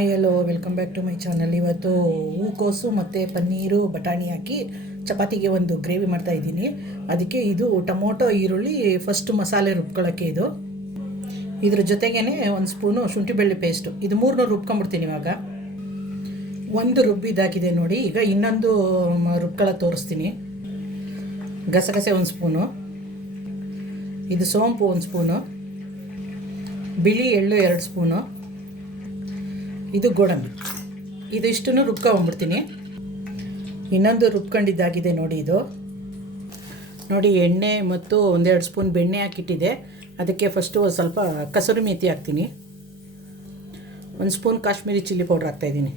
Hello, welcome back to my channel. ಇವತ್ತು ಹೂಕೋಸು ಮತ್ತು ಪನ್ನೀರು ಬಟಾಣಿ ಹಾಕಿ ಚಪಾತಿಗೆ ಒಂದು ಗ್ರೇವಿ ಮಾಡ್ತಾ ಇದ್ದೀನಿ. ಅದಕ್ಕೆ ಇದು ಟೊಮೊಟೊ ಈರುಳ್ಳಿ ಫಸ್ಟ್ ಮಸಾಲೆ ರುಬ್ಕೊಳ್ಳೋಕ್ಕೆ ಇದ್ರ ಜೊತೆಗೇ ಒಂದು ಸ್ಪೂನು ಶುಂಠಿ ಬೆಳ್ಳುಳ್ಳಿ ಪೇಸ್ಟು, ಇದು 300 ರುಬ್ಕೊಂಬಿಡ್ತೀನಿ. ಇವಾಗ ಒಂದು ರುಬ್ಬಿದಾಗಿದೆ ನೋಡಿ. ಈಗ ಇನ್ನೊಂದು ರುಬ್ಕೊಳ್ಳೋ ತೋರಿಸ್ತೀನಿ. ಗಸಗಸೆ ಒಂದು ಸ್ಪೂನು, ಇದು ಸೋಂಪು ಒಂದು ಸ್ಪೂನು, ಬಿಳಿ ಎಳ್ಳು 2 ಸ್ಪೂನು, ಇದು ಗೋಡಂಬಿ. ಇದಿಷ್ಟನ್ನು ರುಬ್ಕೊಂಡ್ಬಿಡ್ತೀನಿ. ಇನ್ನೊಂದು ರುಬ್ಕೊಂಡಿದ್ದಾಗಿದೆ ನೋಡಿ. ಇದು ನೋಡಿ, ಎಣ್ಣೆ ಮತ್ತು 1-2 ಸ್ಪೂನ್ ಬೆಣ್ಣೆ ಹಾಕಿಟ್ಟಿದೆ. ಅದಕ್ಕೆ ಫಸ್ಟು ಸ್ವಲ್ಪ ಕಸೂರಿ ಮೇಥಿ ಹಾಕ್ತೀನಿ. 1 ಸ್ಪೂನ್ ಕಾಶ್ಮೀರಿ ಚಿಲ್ಲಿ ಪೌಡ್ರ್ ಹಾಕ್ತಾಯಿದ್ದೀನಿ.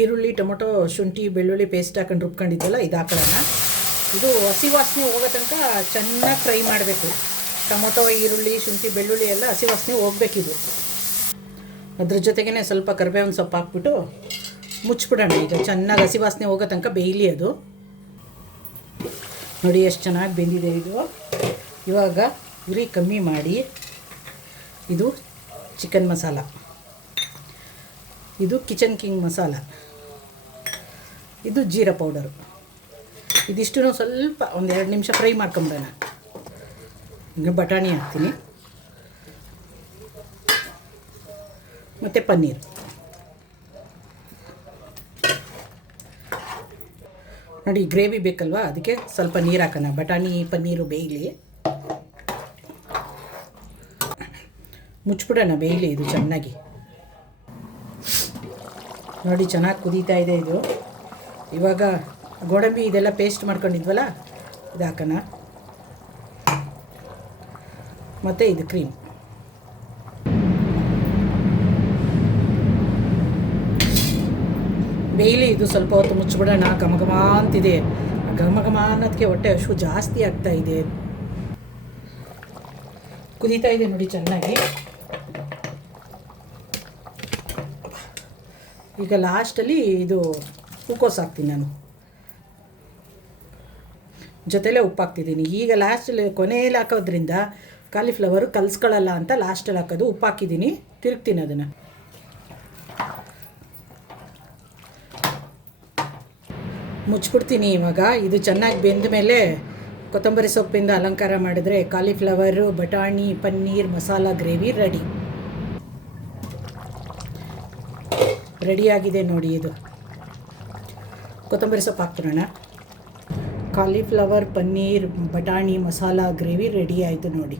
ಈರುಳ್ಳಿ, ಟೊಮೊಟೊ, ಶುಂಠಿ ಬೆಳ್ಳುಳ್ಳಿ ಪೇಸ್ಟ್ ಹಾಕೊಂಡು ರುಬ್ಕೊಂಡಿದ್ದೆಲ್ಲ ಇದು ಹಾಕೊಳ್ಳೋಣ. ಇದು ಹಸಿ ವಾಸನೆ ಹೋಗೋ ತನಕ ಚೆನ್ನಾಗಿ ಫ್ರೈ ಮಾಡಬೇಕು. ಟೊಮೊಟೊ, ಈರುಳ್ಳಿ, ಶುಂಠಿ ಬೆಳ್ಳುಳ್ಳಿ ಎಲ್ಲ ಹಸಿ ವಾಸನೆ ಹೋಗ್ಬೇಕಿದು. ಅದ್ರ ಜೊತೆಗೇ ಸ್ವಲ್ಪ ಕರಿಬೇವಿನ ಸೊಪ್ಪು ಹಾಕ್ಬಿಟ್ಟು ಮುಚ್ಚಿಬಿಡೋಣ. ಈಗ ಚೆನ್ನಾಗಿ ಹಸಿ ವಾಸನೆ ಹೋಗೋ ತನಕ ಬೇಯಲಿ ಅದು. ನೋಡಿ ಎಷ್ಟು ಚೆನ್ನಾಗಿ ಬೆಂದಿದೆ ಇದು. ಇವಾಗ ಉರಿ ಕಮ್ಮಿ ಮಾಡಿ ಇದು ಚಿಕನ್ ಮಸಾಲ, ಇದು ಕಿಚನ್ ಕಿಂಗ್ ಮಸಾಲ, ಇದು ಜೀರಾ ಪೌಡರು, ಇದಿಷ್ಟು ಸ್ವಲ್ಪ 1-2 ನಿಮಿಷ ಫ್ರೈ ಮಾಡ್ಕೊಂಬಿಡೋಣ. ಈಗ ಬಟಾಣಿ ಹಾಕ್ತೀನಿ ಮತ್ತು ಪನ್ನೀರ್. ನೋಡಿ, ಗ್ರೇವಿ ಬೇಕಲ್ವ, ಅದಕ್ಕೆ ಸ್ವಲ್ಪ ನೀರು ಹಾಕೋಣ. ಬಟಾಣಿ ಪನ್ನೀರು ಬೇಯಲಿ, ಮುಚ್ಚಿಬಿಡೋಣ, ಬೇಯಲಿ ಇದು ಚೆನ್ನಾಗಿ. ನೋಡಿ ಚೆನ್ನಾಗಿ ಕುದೀತಾ ಇದೆ ಇದು. ಇವಾಗ ಗೋಡಂಬಿ ಇದೆಲ್ಲ ಪೇಸ್ಟ್ ಮಾಡ್ಕೊಂಡಿದ್ವಲ್ಲ, ಇದು ಹಾಕೋಣ. ಮತ್ತು ಇದು ಕ್ರೀಮ್. ಬೇಯಲಿ ಇದು ಸ್ವಲ್ಪ ಹೊತ್ತು, ಮುಚ್ಚಿಬಿಡೋಣ. ಘಮ ಅಂತಿದೆ. ಘಮ ಅನ್ನೋದಕ್ಕೆ ಹೊಟ್ಟೆ ಹಸಿವು ಜಾಸ್ತಿ ಆಗ್ತಾ ಇದೆ. ಕುದೀತಾ ಇದೆ ನೋಡಿ ಚೆನ್ನಾಗಿ. ಈಗ ಲಾಸ್ಟಲ್ಲಿ ಇದು ಹೂಕೋಸು ಹಾಕ್ತೀನಿ ನಾನು, ಜೊತೆಲೇ ಉಪ್ಪು ಹಾಕ್ತಿದ್ದೀನಿ. ಈಗ ಲಾಸ್ಟಲ್ಲಿ ಕೊನೆಯಲ್ಲಿ ಹಾಕೋದ್ರಿಂದ ಕಾಲಿಫ್ಲವರು ಕಲಿಸ್ಕೊಳ್ಳಲ್ಲ ಅಂತ ಲಾಸ್ಟಲ್ಲಿ ಹಾಕೋದು. ಉಪ್ಪು ಹಾಕಿದ್ದೀನಿ, ತಿರುಗ್ತೀನಿ ಅದನ್ನು. ಮುಚ್ಚಿಬಿಡ್ತೀನಿ ಇವಾಗ. ಇದು ಚೆನ್ನಾಗಿ ಬೆಂದ ಮೇಲೆ ಕೊತ್ತಂಬರಿ ಸೊಪ್ಪಿಂದ ಅಲಂಕಾರ ಮಾಡಿದ್ರೆ ಕಾಲಿಫ್ಲವರು ಬಟಾಣಿ ಪನ್ನೀರ್ ಮಸಾಲ ಗ್ರೇವಿ ರೆಡಿಯಾಗಿದೆ ನೋಡಿ. ಇದು ಕೊತ್ತಂಬರಿ ಸೊಪ್ಪು ಹಾಕ್ಬಿಡೋಣ. ಕಾಲಿಫ್ಲವರ್ ಪನ್ನೀರ್ ಬಟಾಣಿ ಮಸಾಲ ಗ್ರೇವಿ ರೆಡಿ ಆಯಿತು ನೋಡಿ.